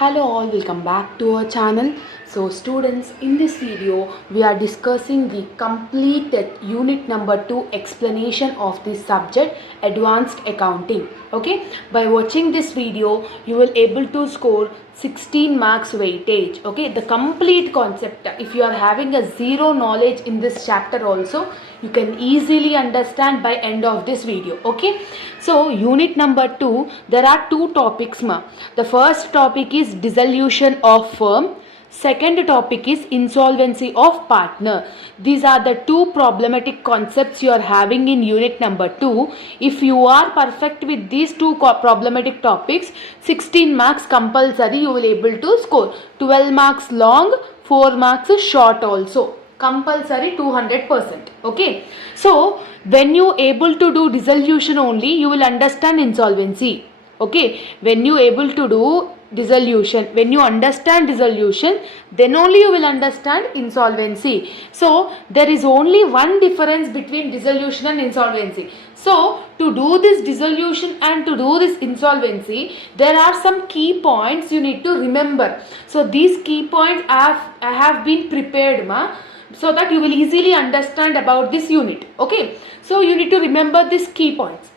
Hello all, welcome back to our channel. So students, in this video we are discussing the completed unit number 2 explanation of this subject, advanced accounting. Okay, by watching this video you will able to score 16 marks weightage. Okay, the complete concept, if you are having a zero knowledge in this chapter also, you can easily understand by end of this video. Okay, so unit number 2, there are two topics ma. The first topic is dissolution of firm, second topic is insolvency of partner. These are the two problematic concepts you are having in unit number 2. If you are perfect with these two problematic topics, 16 marks compulsory you will able to score. 12 marks long, 4 marks short also. Compulsory 200%. Okay, so when you able to do dissolution only, you will understand insolvency. Okay, when you able to do dissolution, when you understand dissolution, then only you will understand insolvency. So there is only one difference between dissolution and insolvency. So to do this dissolution and to do this insolvency, there are some key points you need to remember. So these key points I have been prepared ma, so that you will easily understand about this unit. Okay, so you need to remember these key points.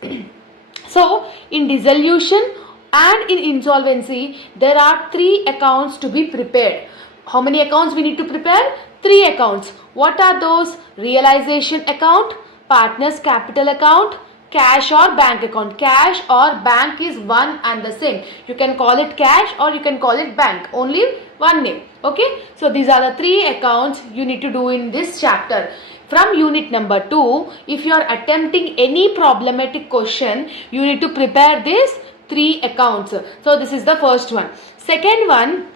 So in dissolution and in insolvency, there are 3 accounts to be prepared. How many accounts we need to prepare? 3 accounts. What are those? Realization account, partners capital account, cash or bank account. Cash or bank is one and the same. You can call it cash or you can call it bank. Only one name. Okay, so these are the 3 accounts you need to do in this chapter. From unit number 2, if you are attempting any problematic question, you need to prepare this 3 accounts. So this is the first one. Second one,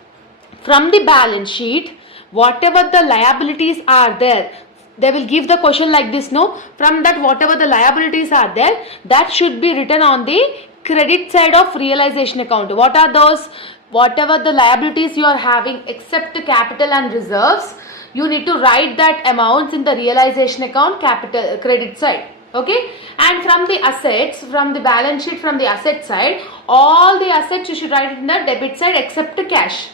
from the balance sheet, whatever the liabilities are there, they will give the question like this, no? From that, whatever the liabilities are there, that should be written on the credit side of realization account. What are those? Whatever the liabilities you are having except capital and reserves, you need to write that amounts in the realization account capital credit side. Okay, and from the assets, from the balance sheet, from the asset side, all the assets you should write it in the debit side except cash.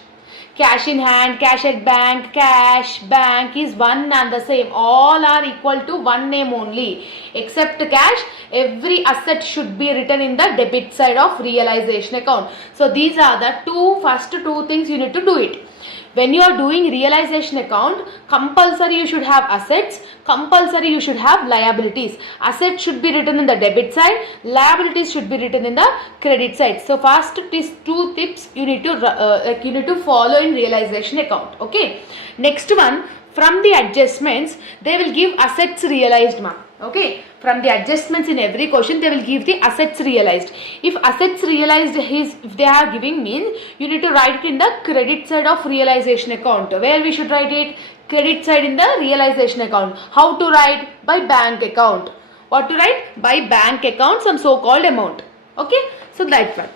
Cash in hand, cash at bank, cash, bank is one and the same. All are equal to one name only. Except cash, every asset should be written in the debit side of realization account. So these are the first two things you need to do it. When you are doing realization account, compulsory you should have assets, compulsory you should have liabilities. Assets should be written in the debit side, liabilities should be written in the credit side. So first these 2 tips you need to follow in realization account. Okay, next one, from the adjustments, they will give assets realized ma. Okay, from the adjustments in every question they will give the assets realized. If assets realized if they are giving means, you need to write it in the credit side of realization account. Where we should write it? Credit side in the realization account. How to write? By bank account. What to write? By bank account, some so called amount. Okay, so that one.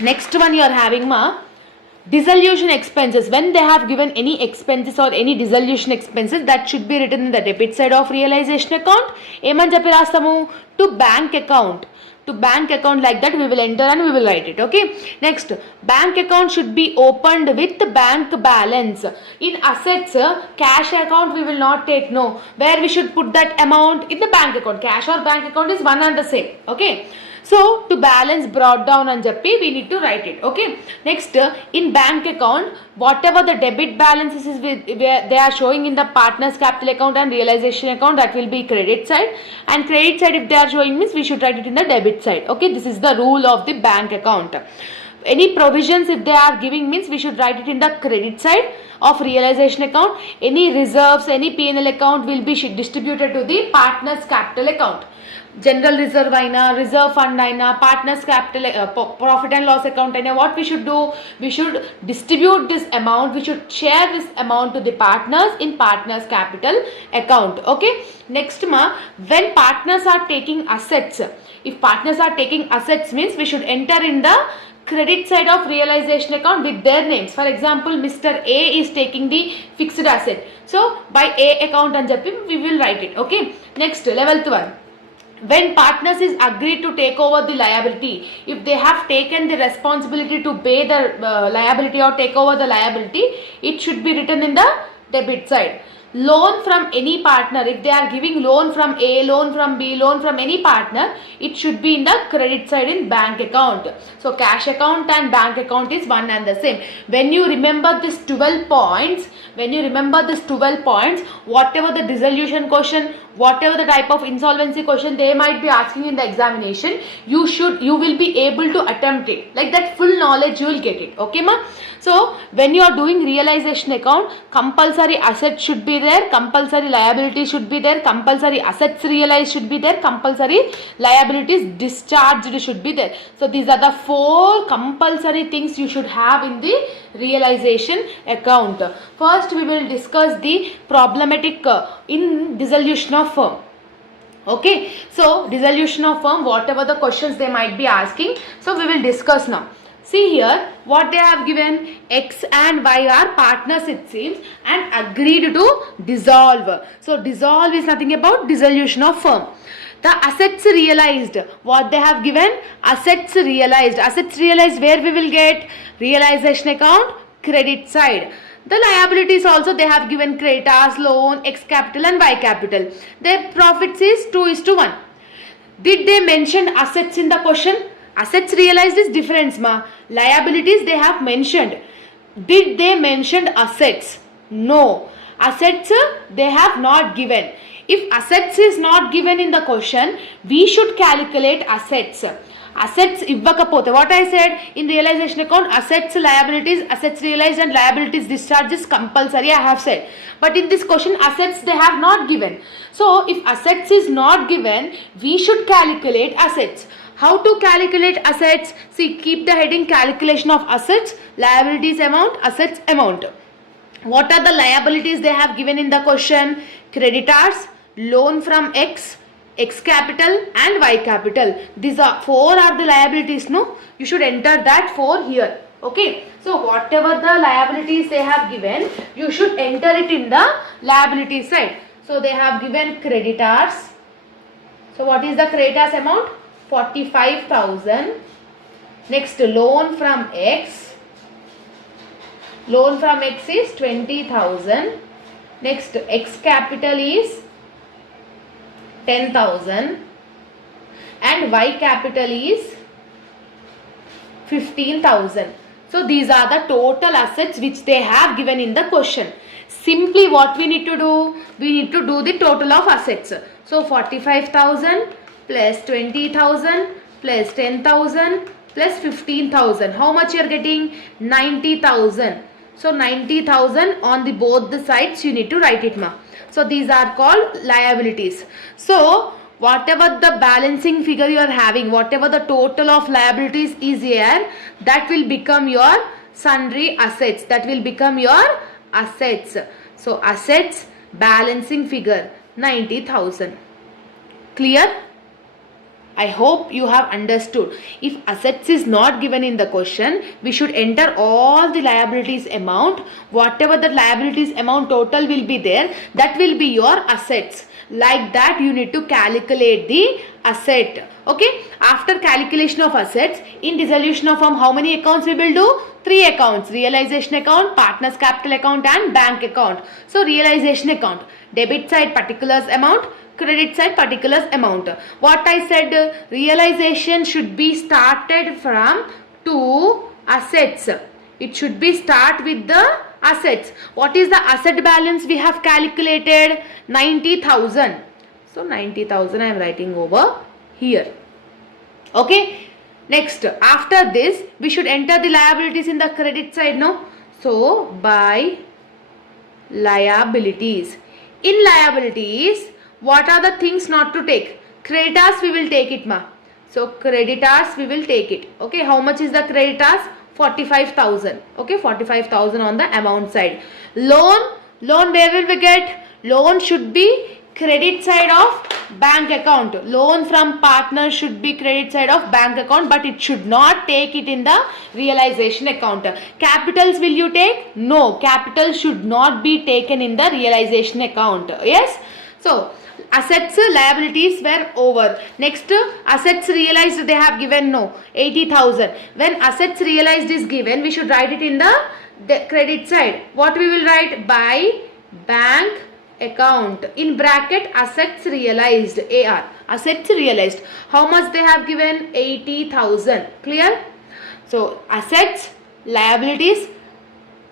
Next one you are having ma, dissolution expenses. When they have given any expenses or any dissolution expenses, that should be written in the debit side of realization account. Eman jappi rastamu? To bank account. To bank account, like that we will enter and we will write it. Okay, next, bank account should be opened with bank balance. In assets, cash account we will not take, no. Where we should put that amount? In the bank account. Cash or bank account is one and the same. Okay, so to balance brought down and jappi, we need to write it. Okay, next, in bank account, whatever the debit balances is where they are showing in the partners capital account and realization account, that will be credit side, and credit side if they are showing means we should write it in the debit side. Okay, this is the rule of the bank account. Any provisions if they are giving means we should write it in the credit side of realization account. Any reserves, any P&L account will be distributed to the partners capital account. General reserve aina, reserve fund aina, partners capital, profit and loss account aina, what we should do? We should distribute this amount, we should share this amount to the partners in partners capital account. Okay, next ma, when partners are taking assets, if partners are taking assets means we should enter in the credit side of realization account with their names. For example, Mr. A is taking the fixed asset, so by A account and jappi we will write it. Okay, next, 11th one, when partners is agreed to take over the liability, if they have taken the responsibility to pay the liability or take over the liability, it should be written in the debit side. Loan from any partner, if they are giving loan from A, loan from B, loan from any partner, it should be in the credit side in bank account. So cash account and bank account is one and the same. When you remember this 12 points, whatever the dissolution question, whatever the type of insolvency question they might be asking in the examination, you will be able to attempt it. Like that, full knowledge you will get it. Okay ma? So when you are doing realization account, compulsory assets should be there, compulsory liabilities should be there, compulsory assets realized should be there, compulsory liabilities discharged should be there. So these are the 4 compulsory things you should have in the realization account. First we will discuss the problematic in dissolution of firm. Okay, so dissolution of firm, whatever the questions they might be asking, so we will discuss now. See here what they have given. X and Y are partners it seems and agreed to dissolve. So dissolve is nothing about dissolution of firm. The assets realized, what they have given? Assets realized. Assets realized, where we will get? Realization account, credit side. The liabilities also they have given creditors, loan, X capital and Y capital. Their profits is 2:1. Did they mention assets in the question? Assets realized is different ma. Liabilities they have mentioned. Did they mention assets? No. Assets they have not given. If assets is not given in the question, we should calculate assets. Assets ivvakapote, what I said in realization account, assets, liabilities, assets realized and liabilities discharged is compulsory, I have said. But in this question, assets they have not given. So if assets is not given, we should calculate assets. How to calculate assets? See, keep the heading calculation of assets, liabilities amount, assets amount. What are the liabilities they have given in the question? Creditors, loan from X, X capital and Y capital. These are 4 are the liabilities, no? You should enter that 4 here. Okay. So whatever the liabilities they have given, you should enter it in the liability side. So they have given creditors. So what is the creditors amount? 45,000. Next, loan from X. Loan from X is 20,000. Next, X capital is 10,000 and Y capital is 15,000. So these are the total assets which they have given in the question. Simply what we need to do? We need to do the total of assets. So 45,000 plus 20,000 plus 10,000 plus 15,000. How much you are getting? 90,000. So 90,000 on the both the sides you need to write it ma. So these are called liabilities. So whatever the balancing figure you are having, whatever the total of liabilities is here, that will become your sundry assets. That will become your assets. So assets balancing figure 90,000. Clear? I hope you have understood. If assets is not given in the question, we should enter all the liabilities amount. Whatever the liabilities amount total will be there, that will be your assets. Like that you need to calculate the asset. Okay. After calculation of assets, in dissolution of firm, how many accounts we will do? 3 accounts. Realization account, partners capital account and bank account. So realization account, debit side particulars amount, credit side particulars amount. What I said, realization should be started from 2 assets. It should be start with the assets. What is the asset balance we have calculated? 90,000. So 90,000 I am writing over here. Okay. Next, after this we should enter the liabilities in the credit side, no? So by liabilities. In liabilities, what are the things not to take? Creditors we will take it ma. So creditors we will take it. Okay, how much is the creditors? 45,000. Okay, 45,000 on the amount side. Loan where will we get? Loan should be credit side of bank account. Loan from partner should be credit side of bank account, but it should not take it in the realization account. Capitals will you take? No, capital should not be taken in the realization account. Yes. So assets, liabilities were over. Next, assets realized they have given no 80,000. When assets realized is given, we should write it in the credit side. What we will write? By bank account. In bracket, assets realized, AR. Assets realized. How much they have given? 80,000. Clear? So assets, liabilities,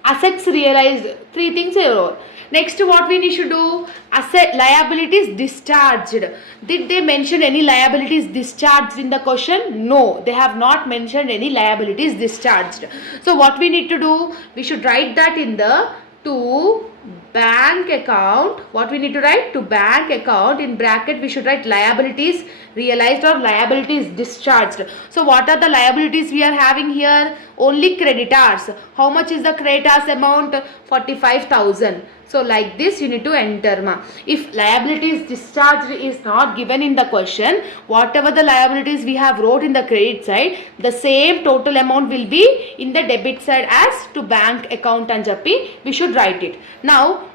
assets realized, three things are. Next, what we need to do? Asset, liabilities discharged. Did they mention any liabilities discharged in the question? No, they have not mentioned any liabilities discharged. So what we need to do? We should write that in the to bank account. What we need to write? To bank account. In bracket we should write liabilities realized or liabilities discharged. So what are the liabilities we are having here? Only creditors. How much is the creditors amount? 45,000. So like this you need to enter ma. If liabilities discharged is not given in the question, whatever the liabilities we have wrote in the credit side, the same total amount will be in the debit side as to bank account and jappi. We should write it. Now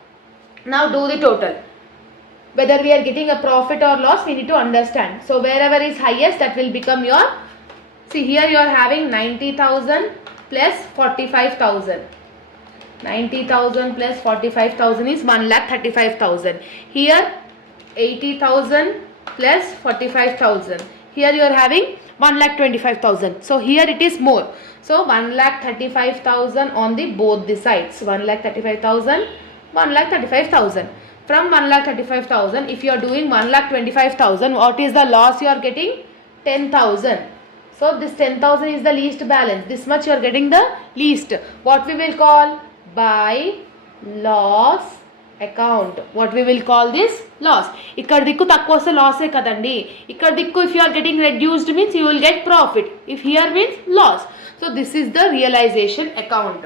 do the total. Whether we are getting a profit or loss, we need to understand. So wherever is highest, that will become your, see here you are having 90,000 plus 45,000. 90,000 plus 45,000 is 1,35,000. Here 80,000 plus 45,000. Here you are having 1,25,000. So here it is more. So 1,35,000 on the both the sides. 1,35,000, 1,35,000. From 1,35,000, if you are doing 1,25,000, what is the loss you are getting? 10,000. So this 10,000 is the least balance. This much you are getting the least. What we will call? By loss account. What we will call this? Loss. Ikkada dikku takku vase loss e kadandi. Ikkada dikku if you are getting reduced means you will get profit. If here means loss. So this is the realization account.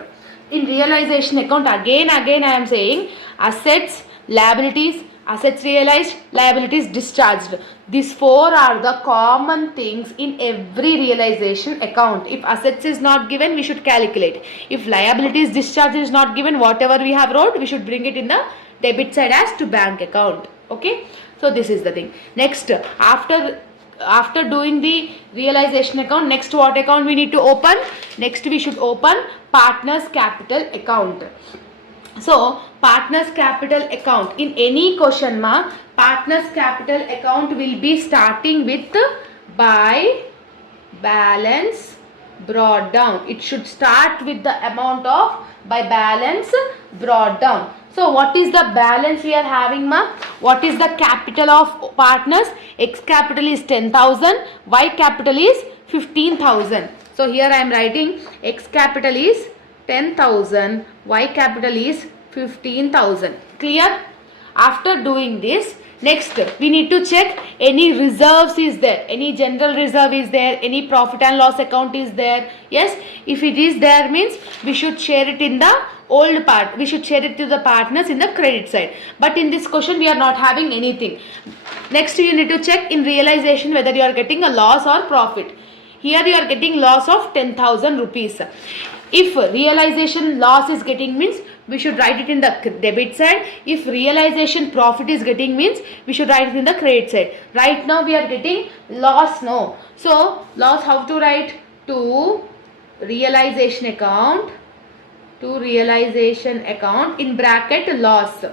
In realization account again I am saying assets, liabilities, assets realized, liabilities discharged. These four are the common things in every realization account. If assets is not given, we should calculate. If liabilities discharged is not given, whatever we have wrote, we should bring it in the debit side as to bank account. Okay. So this is the thing. Next, after doing the realization account, next what account we need to open? Next we should open partners capital account. So partners capital account, in any question ma, partners capital account will be starting with by balance brought down. It should start with the amount of by balance brought down. So what is the balance we are having ma? What is the capital of partners? X capital is 10,000, Y capital is 15,000. So here I am writing X capital is 10,000, Y capital is 15,000. Clear? After doing this, next we need to check any reserves is there, any general reserve is there, any profit and loss account is there. Yes, if it is there means we should share it in the old part, we should share it to the partners in the credit side. But in this question we are not having anything. Next you need to check in realization whether you are getting a loss or profit. Here you are getting loss of 10,000 rupees. If realization loss is getting means we should write it in the debit side. If realization profit is getting means we should write it in the credit side. Right now we are getting loss no. So loss how to write? To realization account. To realization account in bracket loss.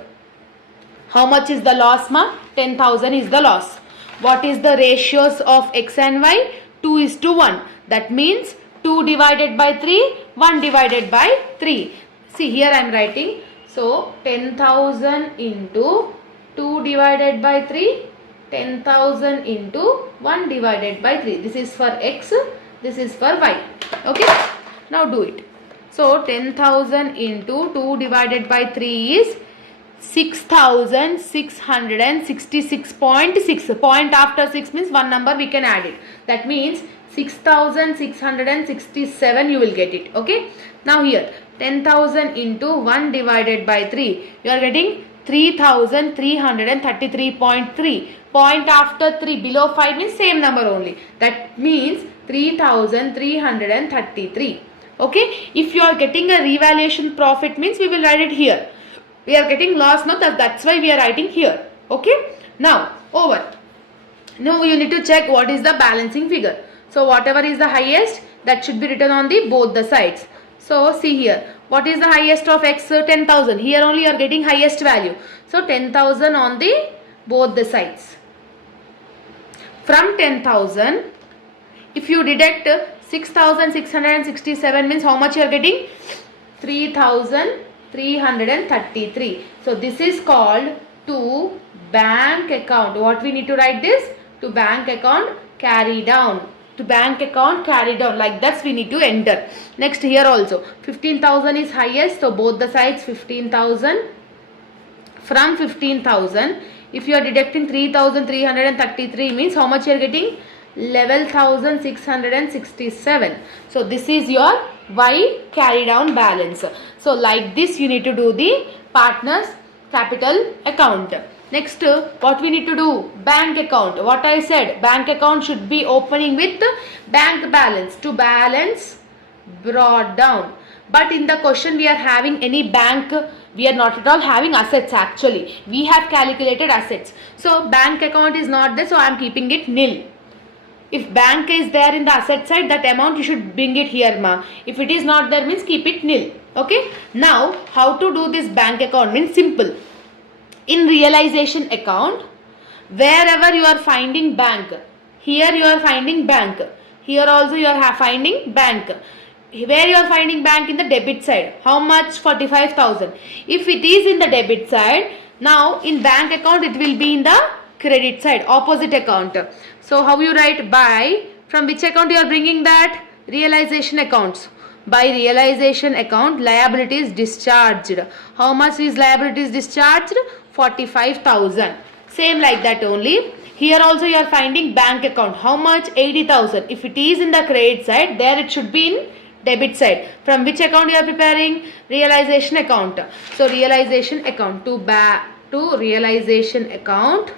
How much is the loss ma? 10,000 is the loss. What is the ratios of X and Y? 2:1. That means 2 divided by 3, 1 divided by 3. See here I am writing. So 10,000 into 2 divided by 3, 10,000 into 1 divided by 3. This is for X, this is for Y. Okay. Now do it. So 10,000 into 2 divided by 3 is 6,666.6. Point after 6 means one number we can add it. That means 6,667 you will get it. Okay. Now here 10,000 into 1 divided by 3. You are getting 3,333.3. Point after 3 below 5 means same number only. That means 3,333. Okay. If you are getting a revaluation profit means we will write it here. We are getting loss now, that's why we are writing here. Okay, now over. Now you need to check what is the balancing figure. So whatever is the highest, that should be written on the both the sides. So see here, what is the highest of x? 10,000. Here only you are getting highest value. So 10,000 on the both the sides. From 10,000, if you deduct 6,667 means how much you are getting? 3,333. So this is called to bank account. What we need to write this? To bank account carry down. To bank account carry down, like that we need to enter. Next here also 15,000 is highest, so both the sides 15,000. From 15,000, if you are deducting 3,333 means how much you are getting? 11,667. So this is your Y carry down balance. So like this you need to do the partners capital account. Next, what we need to do? Bank account. What I said, bank account should be opening with bank balance. To balance brought down. But in the question we are having any bank, we are not at all having assets actually. We have calculated assets. So bank account is not there, so I am keeping it nil. If bank is there in the asset side, that amount you should bring it here ma. If it is not there means keep it nil. Okay. Now how to do this bank account means simple. In realization account, wherever you are finding bank, here you are finding bank, here also you are finding bank. Where you are finding bank? In the debit side. How much? 45,000. If it is in the debit side, now in bank account it will be in the credit side, opposite account. So how you write? By, from which account you are bringing that? Realization accounts. By realization account, liabilities discharged. How much is liabilities discharged? 45,000. Same like that only. Here also you are finding bank account. How much? 80,000. If it is in the credit side, there it should be in debit side. From which account you are preparing? Realization account. So realization account, to realization account,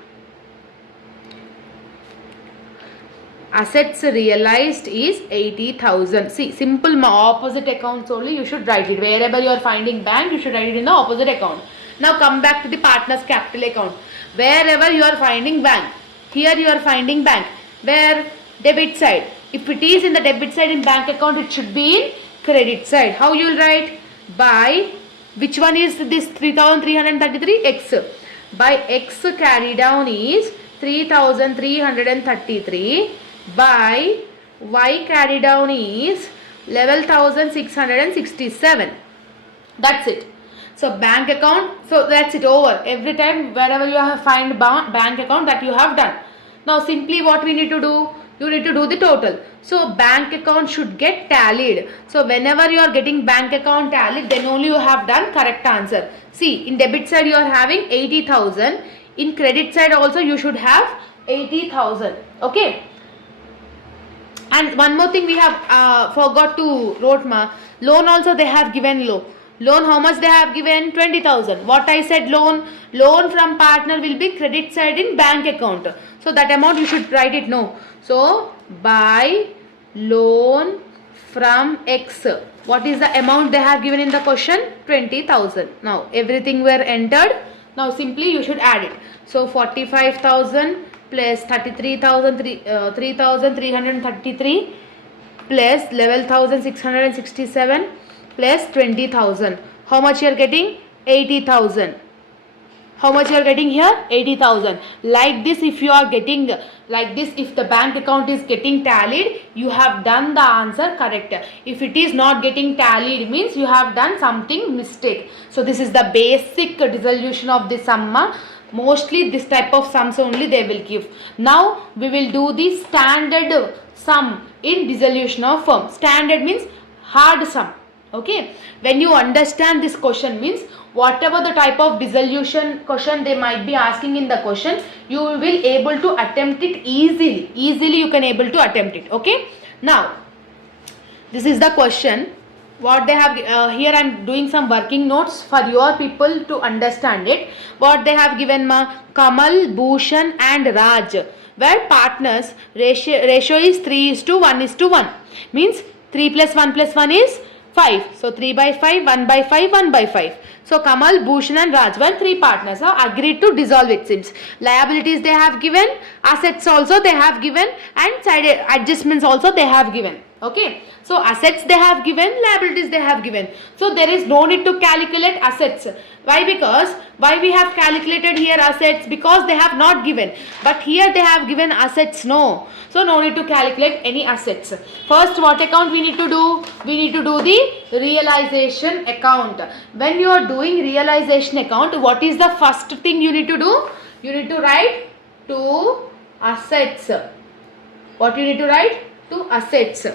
assets realized is 80,000. See, simple opposite accounts only you should write it. Wherever you are finding bank, you should write it in the opposite account. Now come back to the partners capital account. Wherever you are finding bank, here you are finding bank. Where? Debit side. If it is in the debit side in bank account, it should be in credit side. How you will write? By, which one is this 3,333? X. By X carry down is 3,333. By Y carry down is 11,667. That's it. So bank account, so that's it, over. Every time wherever you have find bank account, that you have done. Now simply what we need to do? You need to do the total. So bank account should get tallied. So whenever you are getting bank account tallied, then only you have done correct answer. See, in debit side you are having 80,000. In credit side also you should have 80,000. Okay. And one more thing we have forgot to wrote ma. Loan also they have given low. Loan, how much they have given? 20,000. What I said, loan from partner will be credit side in bank account. So that amount you should write it, no. So by loan from X, what is the amount they have given in the question? 20,000. Now everything were entered. Now simply you should add it. So 45,000 plus 3,333 plus 11,667 plus 20,000. How much you are getting? 80,000. How much you are getting here? 80,000. Like this, if you are getting like this, if the bank account is getting tallied, you have done the answer correct. If it is not getting tallied, means you have done something mistake. So this is the basic dissolution of the sum. Mostly this type of sums only they will give. Now we will do the standard sum in dissolution of firm. Standard means hard sum. Okay, when you understand this question means whatever the type of dissolution question they might be asking in the question, you will able to attempt it easily. Easily you can able to attempt it. Okay, now this is the question. What they have here, I am doing some working notes for your people to understand it. What they have given ma, Kamal, Bhushan and Raj, where partners ratio is 3:1:1. Means 3 plus 1 plus 1 is 5. So 3 by 5, 1 by 5, 1 by 5. So Kamal, Bhushan and Rajwal, 3 partners, have agreed to dissolve, it seems. Liabilities they have given, assets also they have given, and side adjustments also they have given. Okay. So assets they have given, liabilities they have given. So there is no need to calculate assets. Why? Because why we have calculated here assets? Because they have not given. But here they have given assets, no. So no need to calculate any assets. First, what account we need to do? We need to do the realization account. When you are doing realization account, what is the first thing you need to do? You need to write to assets. What you need to write? To assets.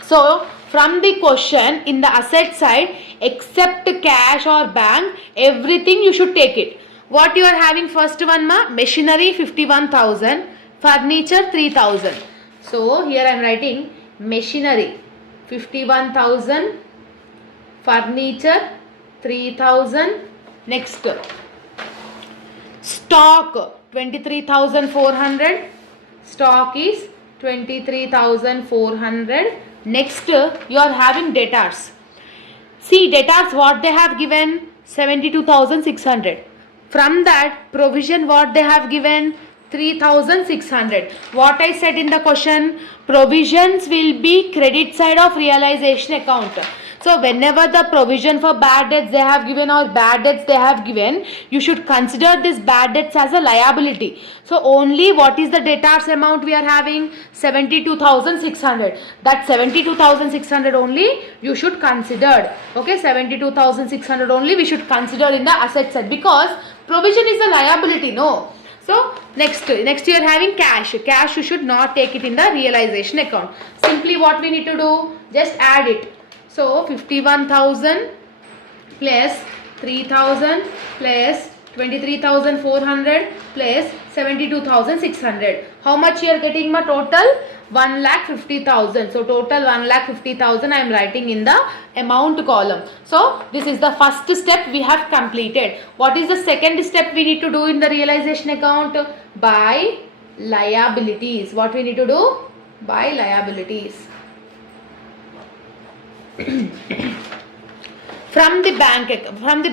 So from the question, in the asset side, except cash or bank, everything you should take it. What you are having first one, ma? Machinery 51,000, furniture 3,000. So here I am writing machinery 51,000, furniture 3,000. Next, stock 23,400. Stock is 23,400. Next, you are having debtors. See, debtors what they have given? 72,600. From that, provision what they have given? 3,600. What I said in the question, provisions will be credit side of realization account. So whenever the provision for bad debts they have given or bad debts they have given, you should consider this bad debts as a liability. So only what is the debtors amount we are having? 72,600. That 72,600 only you should consider. Okay, 72,600 only we should consider in the asset side, because provision is a liability, no. So next you are having cash. Cash you should not take it in the realization account. Simply what we need to do? Just add it. So 51,000 plus 3,000 plus 23,400 plus 72,600. How much you are getting? My total 1,50,000. So total 1,50,000 I am writing in the amount column. So this is the first step we have completed. What is the second step we need to do in the realization account? Buy liabilities. What we need to do? Buy liabilities. From the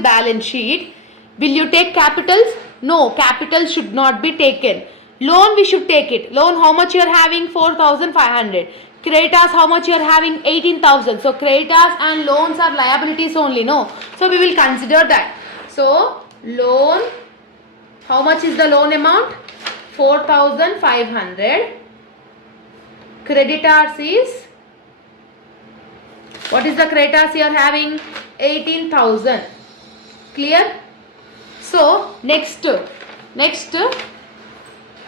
balance sheet, will you take capitals? No, capital should not be taken. Loan we should take it. Loan how much you are having? 4,500. Creditors how much you are having? 18,000. So creditors and loans are liabilities only, no. So we will consider that. So loan, how much is the loan amount? 4,500. Creditors is, what is the creditors you are having? 18,000. Clear? So next you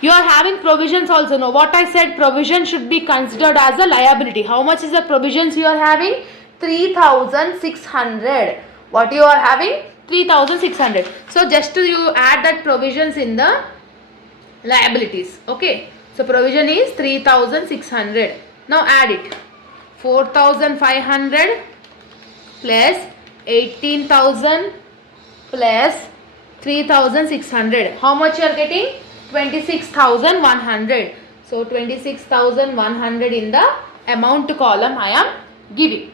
are having provisions also. No, what I said, provision should be considered as a liability. How much is the provisions you are having? 3,600. What you are having? 3,600. So just you add that provisions in the liabilities. Okay. So provision is 3,600. Now add it. 4,500 plus 18,000 plus 3,600. How much you are getting? 26,100. So 26,100 in the amount column I am giving.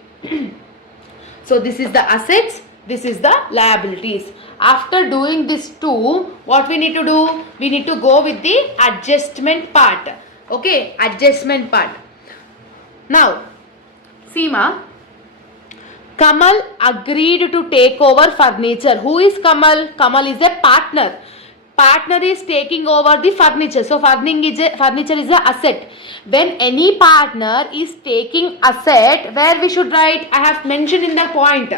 So this is the assets, this is the liabilities. After doing this two, what we need to do? We need to go with the adjustment part. Okay, adjustment part. Now, Seema, Kamal agreed to take over furniture. Who is Kamal? Kamal is a partner. Partner is taking over the furniture. So furniture is a asset. When any partner is taking asset, where we should write? I have mentioned in the point.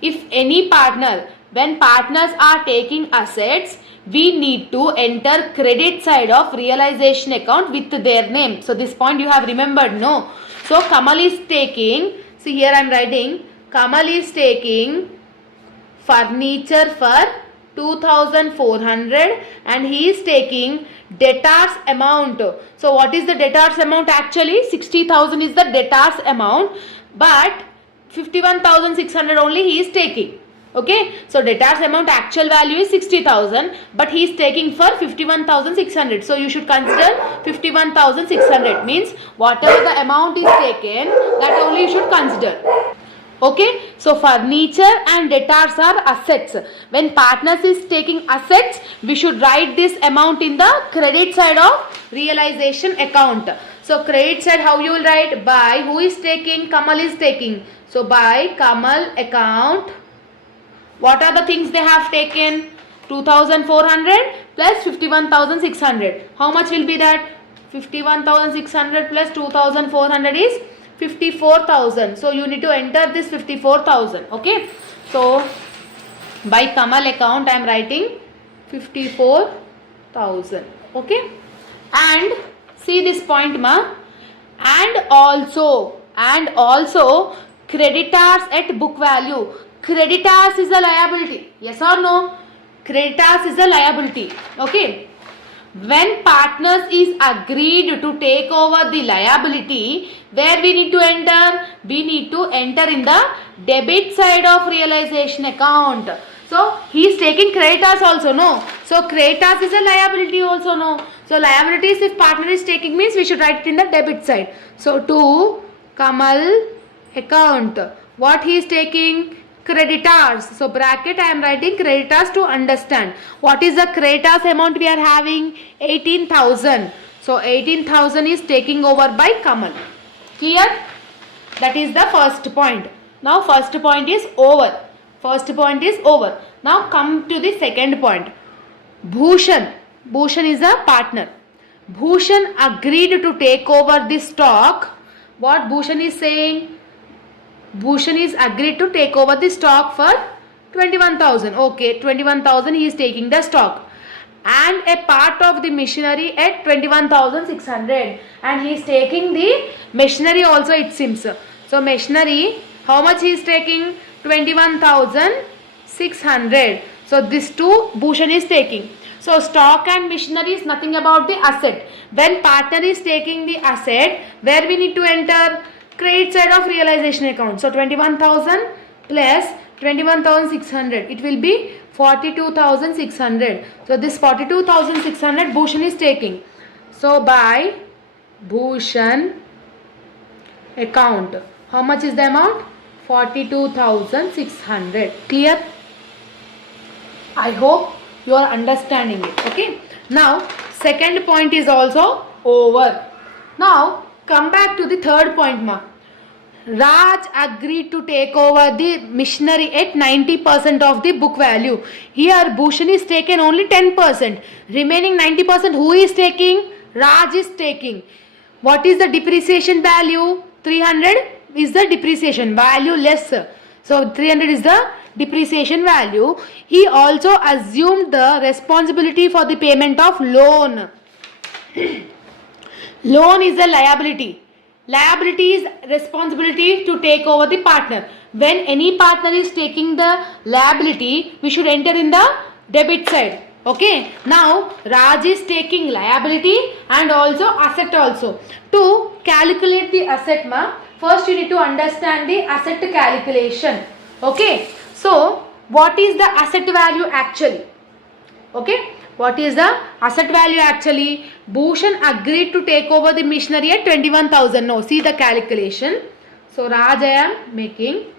If any partner, when partners are taking assets, we need to enter credit side of realization account with their name. So this point you have remembered, no? So Kamal is taking, see here I am writing, Kamal is taking furniture for 2,400 and he is taking debtors amount. So what is the debtors amount actually? 60,000 is the debtors amount, but 51,600 only he is taking. Okay, so debtors amount actual value is 60,000, but he is taking for 51,600. So you should consider 51,600, means whatever the amount is taken, that only you should consider. Okay, so furniture and debtors are assets. When partners is taking assets, we should write this amount in the credit side of realization account. So credit side, how you will write? By who is taking? Kamal is taking. So by Kamal account, what are the things they have taken? 2400 plus 51,600. How much will be that? 51,600 plus 2,400 is 54,000. So you need to enter this 54,000. Okay. So by Kamal account I am writing 54,000. Okay. And see this point ma. And also creditors at book value. Creditors is a liability. Yes or no? Creditors is a liability. Okay. When partners is agreed to take over the liability, where we need to enter? We need to enter in the debit side of realization account. So he is taking creditors also, no? So creditors is a liability also, no? So liabilities if partner is taking means we should write it in the debit side. So to Kamal account, what he is taking? Creditors. So bracket I am writing creditors to understand. What is the creditors amount we are having? 18,000. So 18,000 is taking over by Kamal. Clear? That is the first point. Now first point is over. First point is over. Now come to the second point. Bhushan. Bhushan is a partner. Bhushan agreed to take over the stock. What Bhushan is saying? Bhushan is agreed to take over the stock for 21,000. Okay, 21,000 he is taking the stock. And a part of the machinery at 21,600. And he is taking the machinery also it seems. So machinery, how much he is taking? 21,600. So this two Bhushan is taking. So stock and machinery is nothing about the asset. When partner is taking the asset, where we need to enter? Credit side of realization account. So 21,000 plus 21,600. It will be 42,600. So this 42,600 Bhushan is taking. So by Bhushan account, how much is the amount? 42,600. Clear? I hope you are understanding it. Okay. Now second point is also over. Now come back to the third point ma. Raj agreed to take over the machinery at 90% of the book value. Here Bhushan is taken only 10%. Remaining 90% who is taking? Raj is taking. What is the depreciation value? 300 is the depreciation value less. So 300 is the depreciation value. He also assumed the responsibility for the payment of loan. Loan is a liability. Liability is responsibility to take over the partner. When any partner is taking the liability, we should enter in the debit side. Okay. Now Raj is taking liability and also asset also. To calculate the asset ma, first you need to understand the asset calculation. Okay. So what is the asset value actually? Okay. What is the asset value actually? Bhushan agreed to take over the machinery at 21,000. No, see the calculation. So Raj I am making.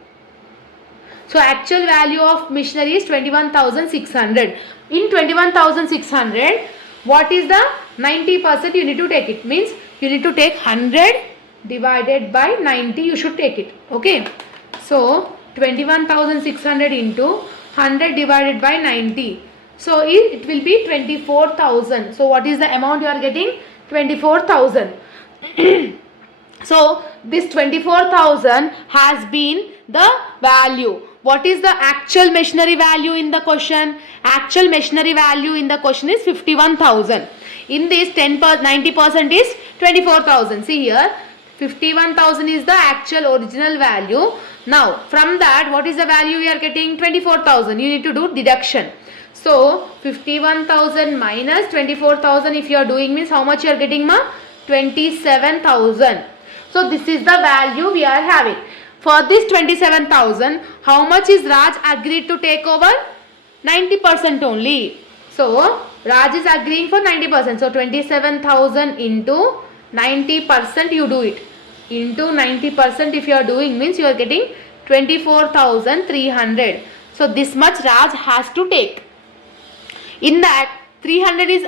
So actual value of machinery is 21,600. In 21,600, what is the 90% you need to take it? Means you need to take 100 divided by 90 you should take it. Okay. So 21,600 into 100 divided by 90. So it will be 24,000. So what is the amount you are getting? 24,000. So this 24,000 has been the value. What is the actual machinery value in the question? Actual machinery value in the question is 51,000. In this 90% is 24,000. See here, 51,000 is the actual original value. Now from that, what is the value we are getting? 24,000. You need to do deduction. So 51,000 minus 24,000 if you are doing means how much you are getting ma? 27,000. So this is the value we are having. For this 27,000, how much is Raj agreed to take over? 90% only. So Raj is agreeing for 90%. So 27,000 into 90% you do it. Into 90% if you are doing means you are getting 24,300. So this much Raj has to take. In that 300 is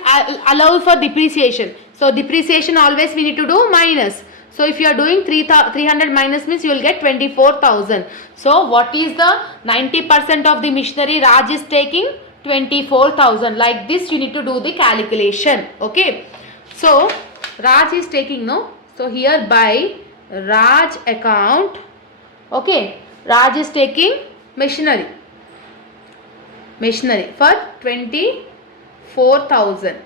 allowed for depreciation. So depreciation always we need to do minus. So if you are doing 300 minus means you will get 24,000. So what is the 90% of the machinery Raj is taking? 24,000. Like this you need to do the calculation. Okay. So Raj is taking, no. So here by Raj account, okay, Raj is taking machinery for 24,000.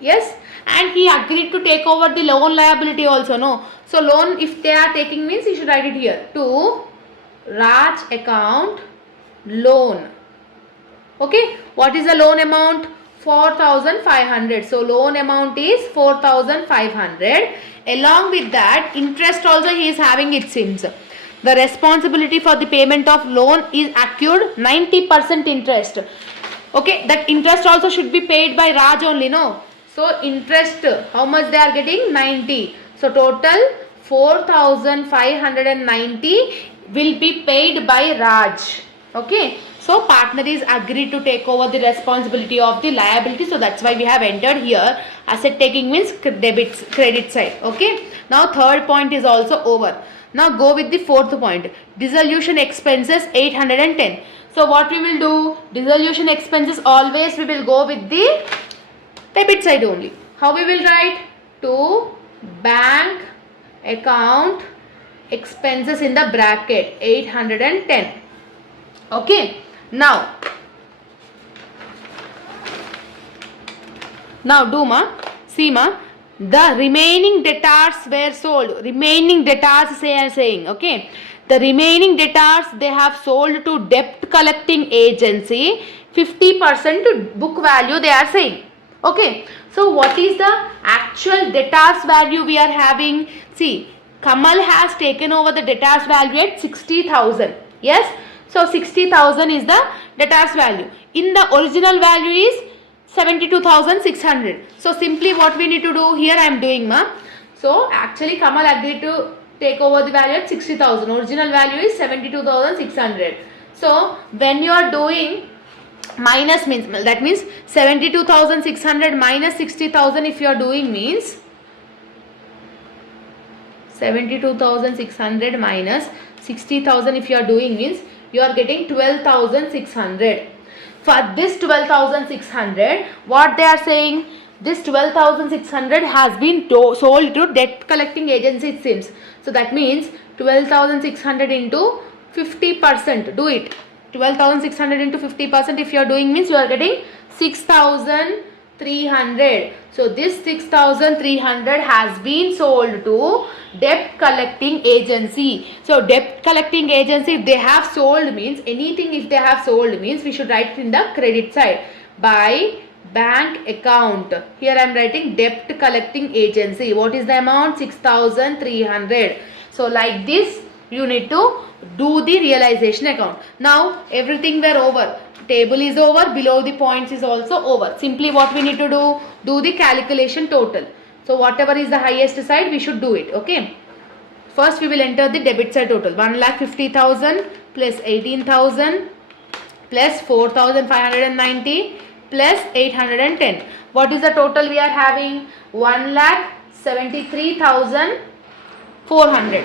Yes, and he agreed to take over the loan liability also, no. So loan if they are taking means you should write it here to Raj account loan. Okay, what is the loan amount? 4,500. So loan amount is 4,500. Along with that, interest also he is having, it seems. The responsibility for the payment of loan is accrued 90% interest. Okay, that interest also should be paid by Raj only, no. So interest, how much they are getting? 90. So total 4,590 will be paid by Raj. Okay. So partner is agreed to take over the responsibility of the liability. So that's why we have entered here. Asset taking means debits, credit side. Okay. Now third point is also over. Now go with the fourth point. Dissolution expenses 810. So what we will do? Dissolution expenses always we will go with the debit side only. How we will write? To bank account expenses in the bracket 810. Okay. Now do ma, see ma, the remaining debtors were sold. Remaining debtors saying, okay, the remaining debtors they have sold to debt collecting agency 50% to book value they are saying. Okay, so what is the actual debtors value we are having? See, Kamal has taken over the debtors value at 60,000. Yes. So 60,000 is the debtors value. In the original value is 72,600. So simply what we need to do here I am doing ma. So actually Kamal agreed to take over the value at 60,000. Original value is 72,600. So when you are doing minus means, that means 72,600 minus 60,000 if you are doing means 72,600 minus 60,000 if you are doing means you are getting 12,600. For this 12,600, what they are saying? This 12,600 has been sold to debt collecting agency, it seems. So that means 12,600 into 50%. Do it. 12,600 into 50% if you are doing means you are getting 6,300. So this 6,300 has been sold to debt collecting agency. So debt collecting agency if they have sold means anything if they have sold means we should write in the credit side by bank account. Here I am writing debt collecting agency. What is the amount? 6,300. So like this you need to do the realization account. Now everything were over. Table is over, below the points is also over. Simply what we need to do the calculation total. So whatever is the highest side we should do it. Okay. First we will enter the debit side total. 1,50,000 plus 18,000 plus 4,590 plus 810. What is the total we are having? 1,73,400.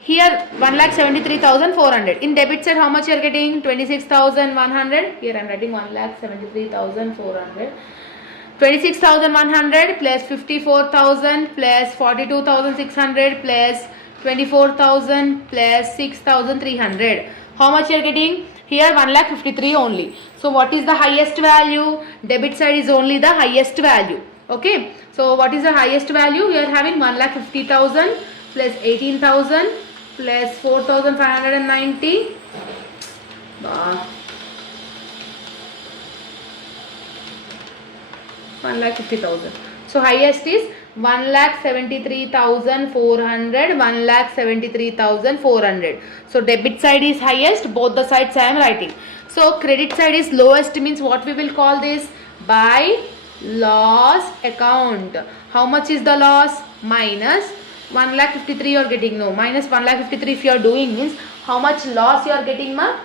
Here 1,73,400. In debit side how much you are getting? 26,100. Here I am writing 1,73,400. 26,100 plus 54,000 plus 42,600 plus 24,000 plus 6,300. How much you are getting? Here 1,53,000 only. So what is the highest value? Debit side is only the highest value. Okay. So what is the highest value? We are having 1,50,000 plus 18,000 plus 4,590. 1,50,000. So highest is 1,73,400, 1,73,400. So debit side is highest, both the sides I am writing. So credit side is lowest means what we will call this? By loss account. How much is the loss? Minus 1,53,000 you are getting. No, minus 1,53,000 if you are doing means how much loss you are getting, ma?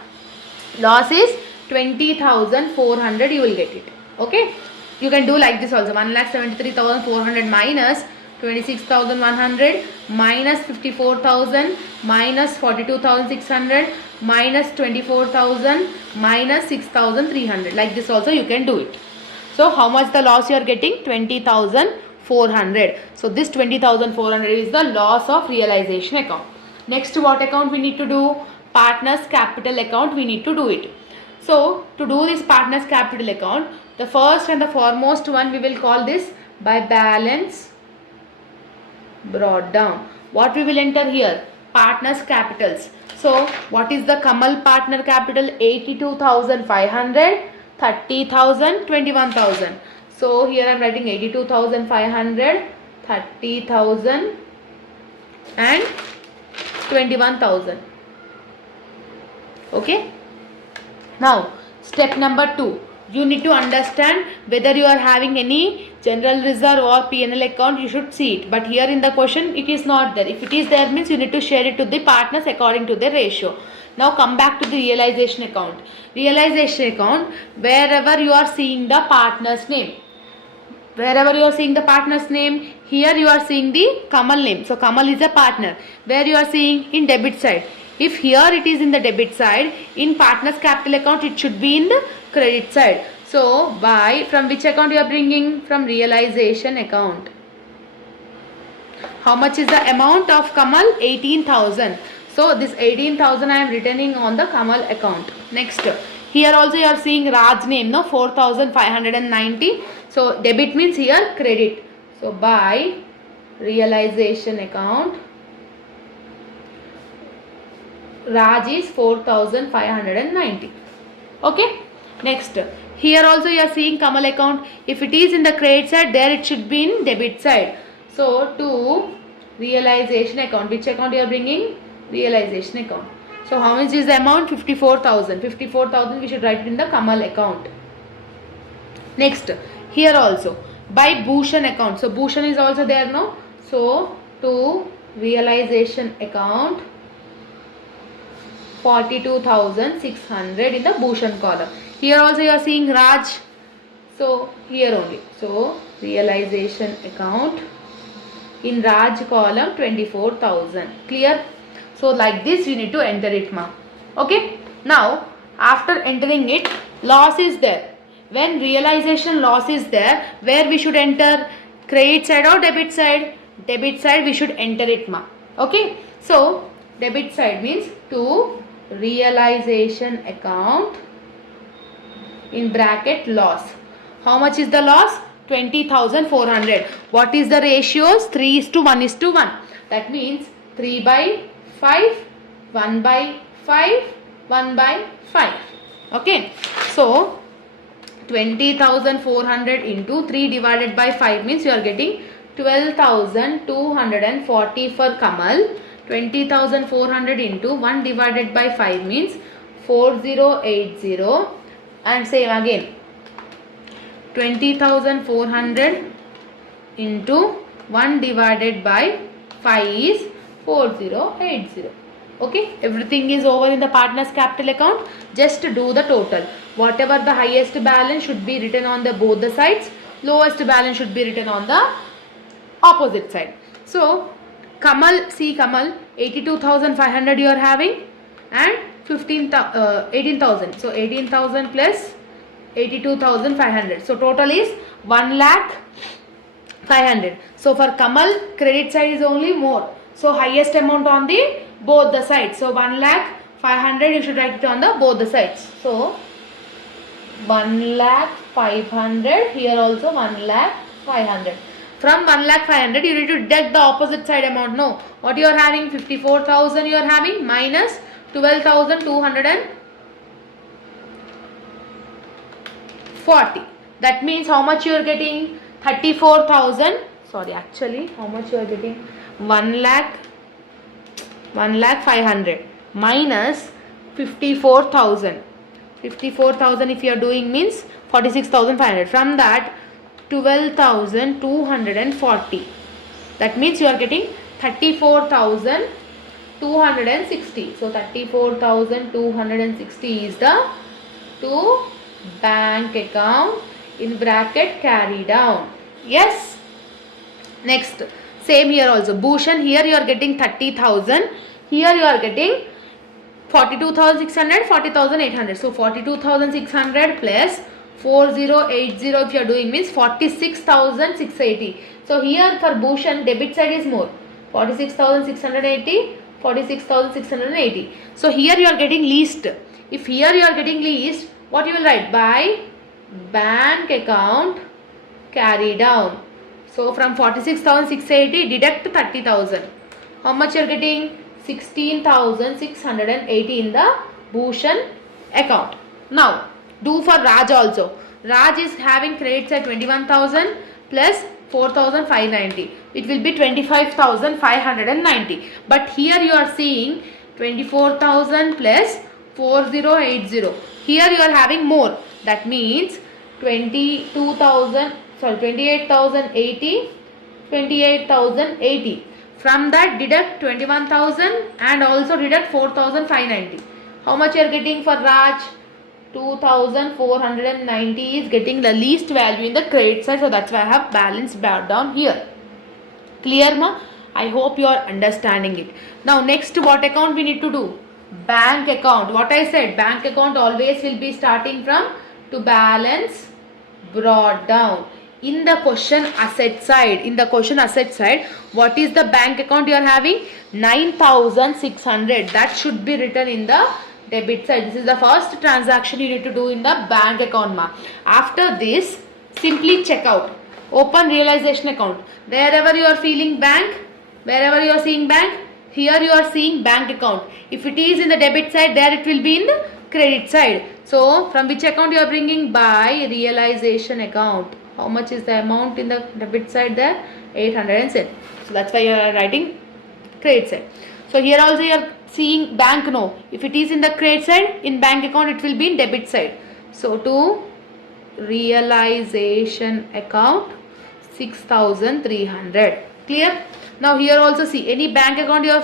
Loss is 20,400 you will get it. Okay, you can do like this also. 1,73,400 minus 26,100 minus 54,000 minus 42,600 minus 24,000 minus 6,300. Like this also you can do it. So how much the loss you are getting? 20,400. So this 20,400 is the loss of realization account. Next, what account we need to do? Partners capital account we need to do it. So to do this partners capital account, the first and the foremost one we will call this by balance brought down. What we will enter here? Partners capitals. So what is the Kamal partner capital? 82,500, 30,000, 21,000. So here I am writing 82,500, 30,000 and 21,000. Okay. Now step number 2. You need to understand whether you are having any general reserve or P&L account. You should see it. But here in the question it is not there. If it is there means you need to share it to the partners according to the ratio. Now come back to the realization account. Realization account, wherever you are seeing the partner's name. Wherever you are seeing the partner's name, here you are seeing the Kamal name. So Kamal is a partner. Where you are seeing in debit side. If here it is in the debit side, in partners capital account it should be in the credit side. So by from which account you are bringing? From realization account. How much is the amount of Kamal? 18,000. So this 18,000 I am returning on the Kamal account. Next, here also you are seeing Raj name, no, 4,590. So debit means here credit. So by realization account, Raj is 4,590. Okay. Next, here also you are seeing Kamal account. If it is in the credit side, there it should be in debit side. So to realization account, which account you are bringing? Realization account. So how much is the amount? 54,000. 54,000 we should write it in the Kamal account. Next, here also by Bhushan account. So Bhushan is also there, no? So to realization account, 42,600 in the Bhushan column. Here also you are seeing Raj. So here only. So realization account, in Raj column 24,000. Clear? So like this you need to enter it, ma. Okay. Now after entering it, loss is there. When realization loss is there, where we should enter? Credit side or debit side? Debit side we should enter it, ma. Okay. So debit side means to realization account, in bracket loss. How much is the loss? 20,400. What is the ratios? 3:1:1. That means 3 by 5, 1 by 5, 1 by 5. Okay. So 20,400 into 3 divided by 5 means you are getting 12,240 for Kamal. 20,400 into 1 divided by 5 means 4080. And same again, 20,400 into 1 divided by 5 is 4080. Okay, everything is over in the partners capital account. Just do the total. Whatever the highest balance should be written on the both the sides, lowest balance should be written on the opposite side. So Kamal, see Kamal, 82,500 you are having and 18,000. So 18,000 plus 82,500. So total is 1,05,000. So for Kamal, credit side is only more. So highest amount on the both the sides. So 1,05,000 you should write it on the both the sides. So 1,05,000, here also 1,05,000. From 1,05,000 you need to deduct the opposite side amount. No, what you are having? 54,000 you are having minus 12,240. That means how much you are getting? 34,000. Sorry, actually how much you are getting? 1,05,000 minus 54,000. 54,000 if you are doing means 46,500. From that 12,240. That means you are getting 34,260. So 34,260 is the to bank account in bracket carry down. Yes. Next, same here also. Bhushan, here you are getting 30,000. Here you are getting 42,600, 40,800. So 42,600 plus 4080 if you are doing means 46,680. So here for Bhushan debit side is more. 46,680, 46,680. So here you are getting least. If here you are getting least, what you will write? By bank account carry down. So from 46,680 deduct 30,000. How much you are getting? 16,680 in the Bhushan account. Now do for Raj also. Raj is having credit side 21,000 plus 4,590. It will be 25,590. But here you are seeing 24,000 plus 4080. Here you are having more. That means 28,080. 28,080. From that deduct 21,000 and also deduct 4,590. How much you are getting for Raj? 2,490 is getting the least value in the credit side. So that's why I have balanced down here. Clear ma? I hope you are understanding it. Now next, what account we need to do? Bank account. What I said, bank account always will be starting from to balance brought down. In the question asset side, what is the bank account you are having? 9,600. That should be written in the debit side. This is the first transaction you need to do in the bank account ma. After this, simply check out. Open realization account. Wherever you are feeling bank, wherever you are seeing bank, here you are seeing bank account. If it is in the debit side, there it will be in the credit side. So from which account you are bringing? By realization account. How much is the amount in the debit side there? 807. So that's why you are writing credit side. So here also you are seeing bank no. If it is in the credit side, in bank account it will be in debit side. So to realization account 6,300. Clear? Now here also see any bank account you are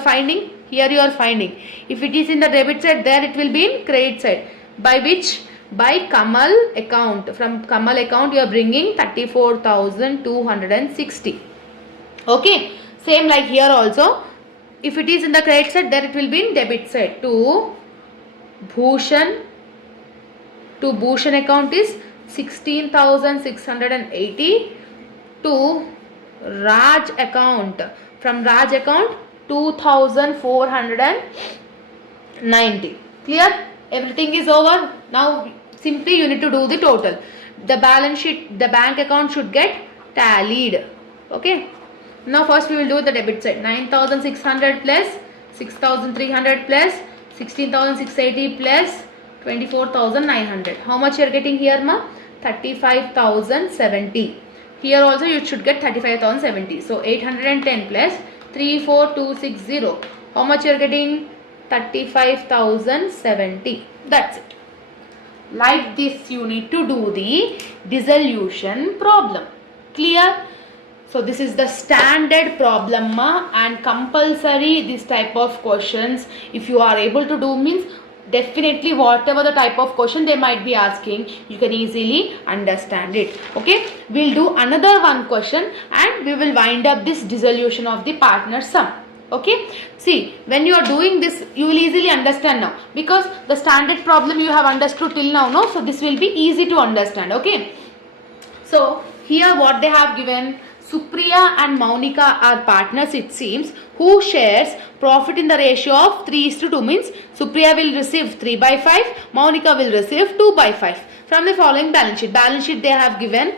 finding. Here you are finding. If it is in the debit side, there it will be in credit side. By which? By Kamal account. From Kamal account you are bringing 34,260. Okay. Same like here also. If it is in the credit side, there it will be in debit side. To Bhushan account is 16,680. To Raj account. From Raj account 2,490. Clear? Everything is over. Now simply you need to do the total. The balance sheet, the bank account should get tallied. Okay. Now first we will do the debit side. 9,600 plus 6,300 plus 16,680 plus 24,900. How much you are getting here ma? 35,070. Here also you should get 35,070. So 810 plus 34,260. How much you are getting? 35,070. That's it. Like this you need to do the dissolution problem. Clear? So this is the standard problem ma, and compulsory this type of questions if you are able to do means definitely whatever the type of question they might be asking, you can easily understand it. Okay, we'll do another one question and we will wind up this dissolution of the partner sum. Okay, see, when you are doing this you will easily understand now, because the standard problem you have understood till now, no? So this will be easy to understand. Okay, so here what they have given, Supriya and Maunika are partners it seems, who shares profit in the ratio of 3:2, means Supriya will receive 3/5, Maunika will receive 2/5 from the following balance sheet. Balance sheet they have given,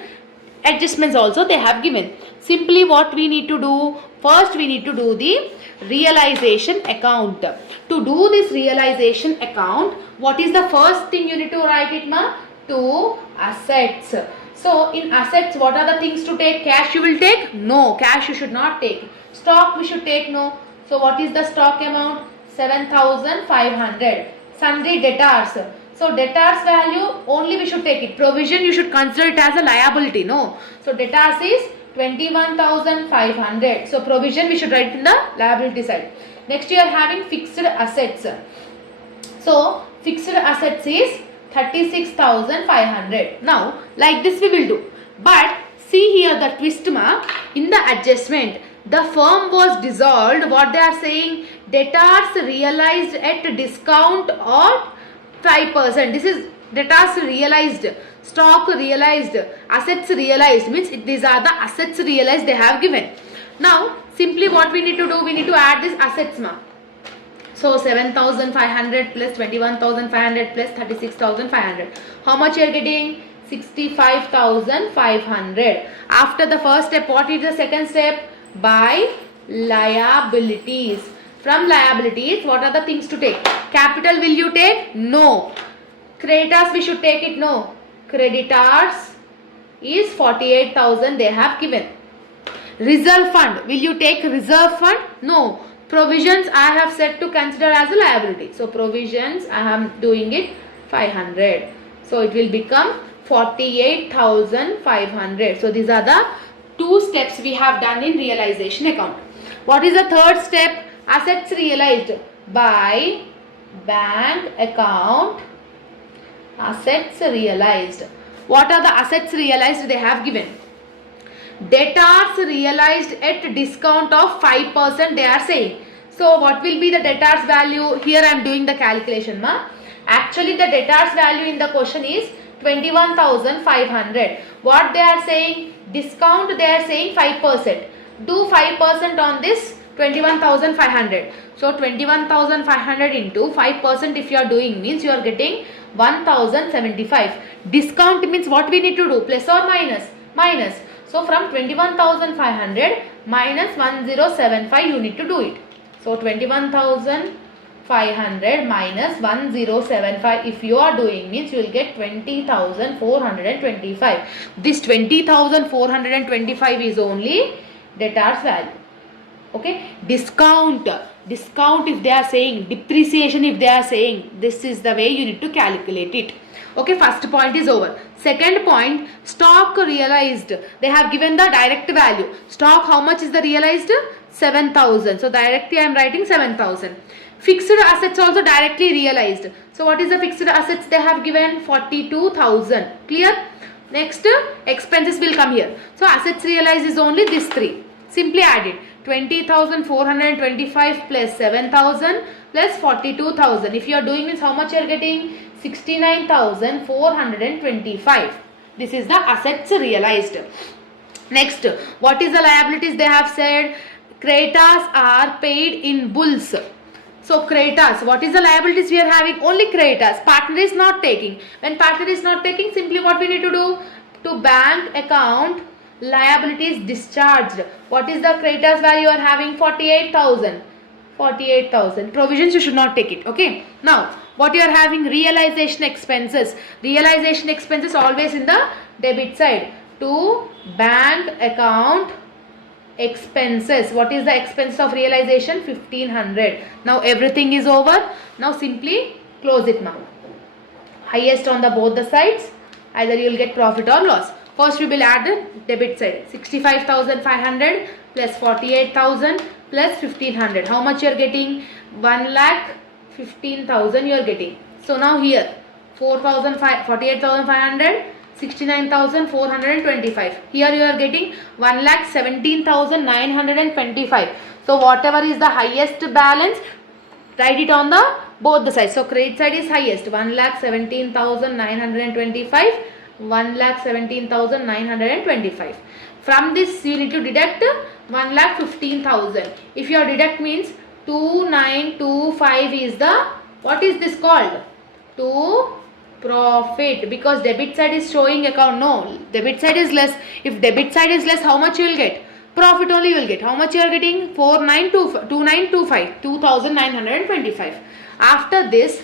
adjustments also they have given. Simply what we need to do, first we need to do the realization account. To do this realization account, what is the first thing you need to write it ma? To assets. So in assets, what are the things to take? Cash you will take? No, cash you should not take. Stock we should take? No. So what is the stock amount? 7,500. Sundry debtors. So debtors value only we should take it. Provision you should consider it as a liability. No. So debtors is 21,500. So provision we should write in the liability side. Next you are having fixed assets. So fixed assets is 36,500. Now like this we will do. But see here the twist ma, in the adjustment the firm was dissolved. What they are saying, debtors realized at discount of 5%. This is debtors realized, stock realized, assets realized, means these are the assets realized they have given. Now simply what we need to do, we need to add this assets ma. So 7,500 plus 21,500 plus 36,500. How much you are getting? 65,500. After the first step, what is the second step? By liabilities. From liabilities, what are the things to take? Capital will you take? No. Creditors we should take it? No. Creditors is 48,000 they have given. Reserve fund, will you take reserve fund? No. Provisions I have said to consider as a liability. So provisions I am doing it 500. So it will become 48,500. So these are the two steps we have done in realization account. What is the third step? Assets realized by bank account. Assets realized. What are the assets realized they have given? Debtors realized at discount of 5% they are saying. So what will be the debtors value? Here I am doing the calculation ma. Actually the debtors value in the question is 21,500. What they are saying? Discount they are saying 5%. Do 5% on this 21,500. So 21,500 into 5% if you are doing means you are getting 1,075. Discount means what we need to do? Plus or minus? Minus. So from 21,500 minus 1,075 you need to do it. So 21,500 minus 1,075 if you are doing means you will get 20,425. This 20,425 is only debtors value. Okay. Discount if they are saying, depreciation if they are saying, this is the way you need to calculate it. Okay, first point is over. Second point, stock realized. They have given the direct value. Stock, how much is the realized? 7,000. So directly I am writing 7,000. Fixed assets also directly realized. So what is the fixed assets they have given? 42,000. Clear? Next, expenses will come here. So assets realized is only this three. Simply add it. 20,425 plus 7,000 plus 42,000. If you are doing means how much you are getting? 69,425. This is the assets realized. Next, what is the liabilities they have said? Creditors are paid in bulls. So creditors, what is the liabilities we are having? Only creditors. Partner is not taking. When partner is not taking, simply what we need to do? To bank account liabilities discharged. What is the creditors value you are having? 48,000. 48,000. Provisions you should not take it. Okay. Now what you are having? Realization expenses. Realization expenses always in the debit side. To bank account expenses. What is the expense of realization? 1,500. Now everything is over. Now simply close it now. Highest on the both the sides. Either you will get profit or loss. First we will add the debit side. 65,500 plus 48,000 plus 1,500. How much you are getting? 1,15,000 you are getting. So now here 48,500, 69,425. Here you are getting 1,17,925. So whatever is the highest balance, write it on the both the sides. So credit side is highest, 1,17,925. 1,17,925. From this you need to deduct 1,15,000. If your deduct means 2,925 is the, what is this called? To profit, because debit side is showing account. No, debit side is less. If debit side is less, how much you will get? Profit only you will get. How much you are getting? 2,925. 2,925. After this,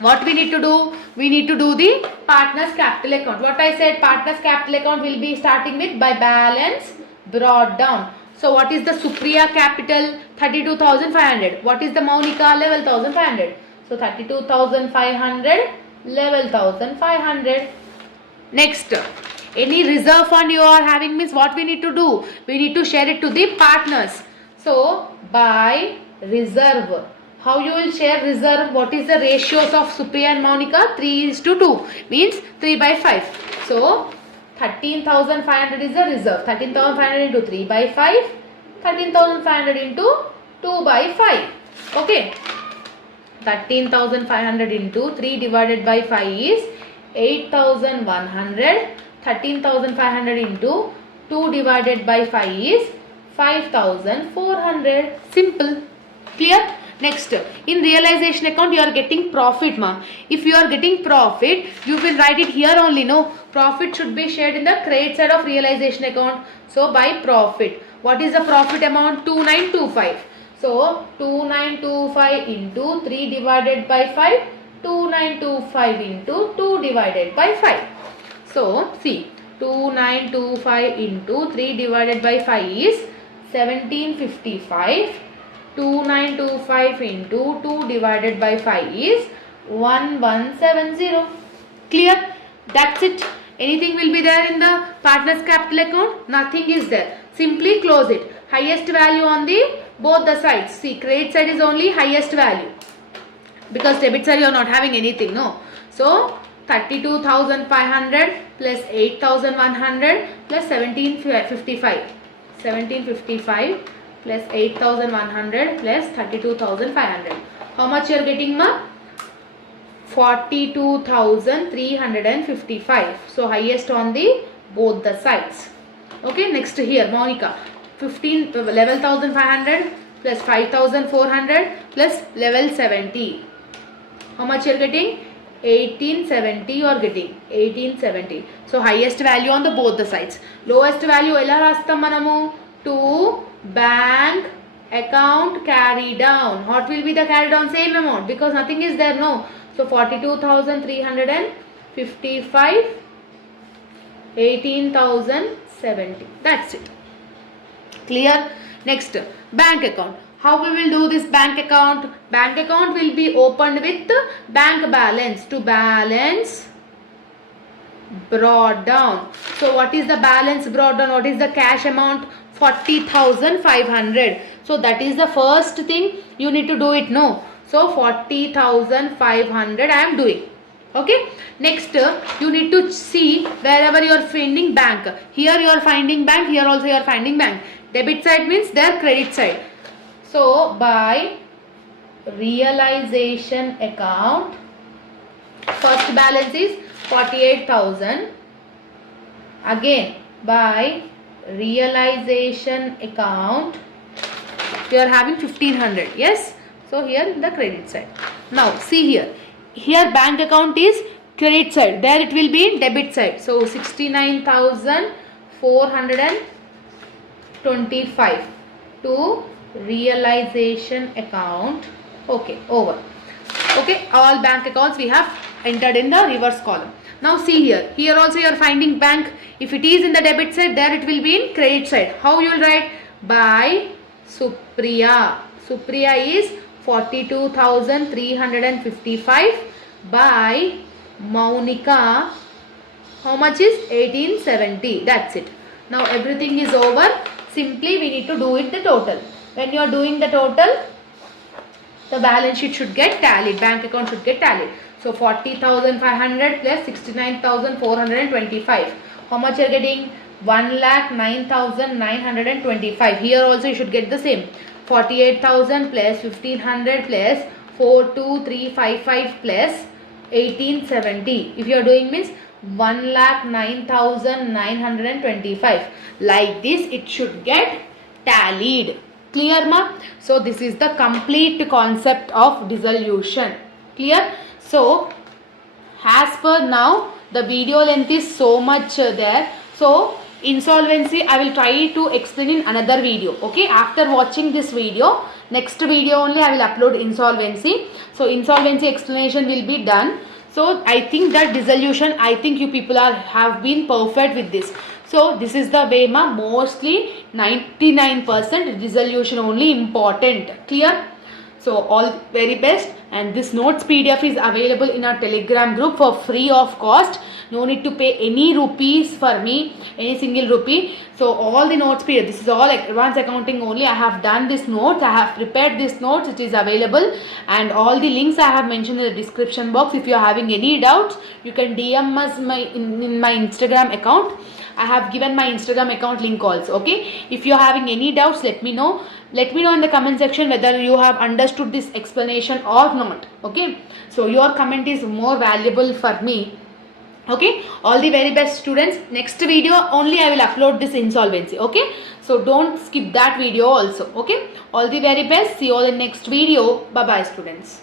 what we need to do? We need to do the partners capital account. What I said, partners capital account will be starting with by balance brought down. So what is the Supriya capital? 32,500. What is the Monica? 11,500. So 32,500, 11,500. Next, Any reserve fund you are having means what we need to do? We need to share it to the partners. So by reserve, how you will share reserve? What is the ratios of Supriya and Monica? 3:2 means 3 by 5. So 13,500 is the reserve. 13,500 into 3 by 5. 13,500 into 2 by 5. Okay. 13,500 into 3 divided by 5 is 8,100. 13,500 into 2 divided by 5 is 5,400. Simple. Clear? Next, in realization account you are getting profit, ma. If you are getting profit, you will write it here only. No, profit should be shared in the credit side of realization account. So by profit, what is the profit amount? 2925. So 2925 into 3 divided by 5. 2925 into 2 divided by 5. So see, 2925 into 3 divided by 5 is 1755. 2925 into 2 divided by 5 is 1170. Clear? That's it. Anything will be there in the partners capital account? Nothing is there. Simply close it. Highest value on the both the sides. See, credit side is only highest value, because debit side you are not having anything. No. So 32,500 plus 8,100 plus 1755. 1755 plus 8,100 plus 32,500. How much you are getting, ma? 42,355. So highest on the both the sides. Okay, next here Monica, 11,500 plus 5,400 plus level 70. How much you are getting? 1870 you are getting. 1870. So highest value on the both the sides. Lowest value ela rastam manamu? To bank account carry down. What will be the carry down? Same amount, because nothing is there. No. So 42,355, 18,070. That's it. Clear? Next, bank account. How we will do this bank account? Bank account will be opened with bank balance. To balance brought down. So what is the balance brought down? What is the cash amount? 40,500. So that is the first thing you need to do it. No. So 40,500 I am doing. Okay. Next, you need to see wherever you are finding bank. Here you are finding bank. Here also you are finding bank. Debit side means their credit side. So by realization account, first balance is 48,000. Again by realization account you are having 1,500. Yes. So here in the credit side. Now see here. Here bank account is credit side. There it will be debit side. So 69,425 to realization account. Okay, over. Okay, all bank accounts we have entered in the reverse column. Now see here. Here also you are finding bank. If it is in the debit side, there it will be in credit side. How you will write? By Supriya. Supriya is 42,355 by Monica. How much is? 1870. That's it. Now everything is over. Simply we need to do it the total. When you are doing the total, the balance sheet should get tallied. Bank account should get tallied. So 40,500 plus 69,425. How much you are getting? 1,09,925. Here also you should get the same. 48,000 plus 1,500 plus 4,2,355 plus 1870. If you are doing means 1,09,925. Like this it should get tallied. Clear, ma? So this is the complete concept of dissolution. Clear? So as per now the video length is so much there. So insolvency I will try to explain in another video. Okay, after watching this video, next video only I will upload insolvency. So insolvency explanation will be done. So I think that dissolution, I think you people have been perfect with this. So this is the way, ma. Mostly 99% dissolution only important. Clear? So all very best, and this notes PDF is available in our Telegram group for free of cost. No need to pay any rupees for me, any single rupee. So all the notes PDF, this is all like advanced accounting only. I have done this notes, I have prepared this notes, it is available, and all the links I have mentioned in the description box. If you are having any doubts, you can DM us in my Instagram account. I have given my Instagram account link also. Okay, if you are having any doubts, let me know. Let me know in the comment section whether you have understood this explanation or not. Okay, so your comment is more valuable for me. Okay, all the very best, students. Next video only I will upload this insolvency. Okay, so don't skip that video also. Okay, all the very best. See you all in next video. Bye bye, students.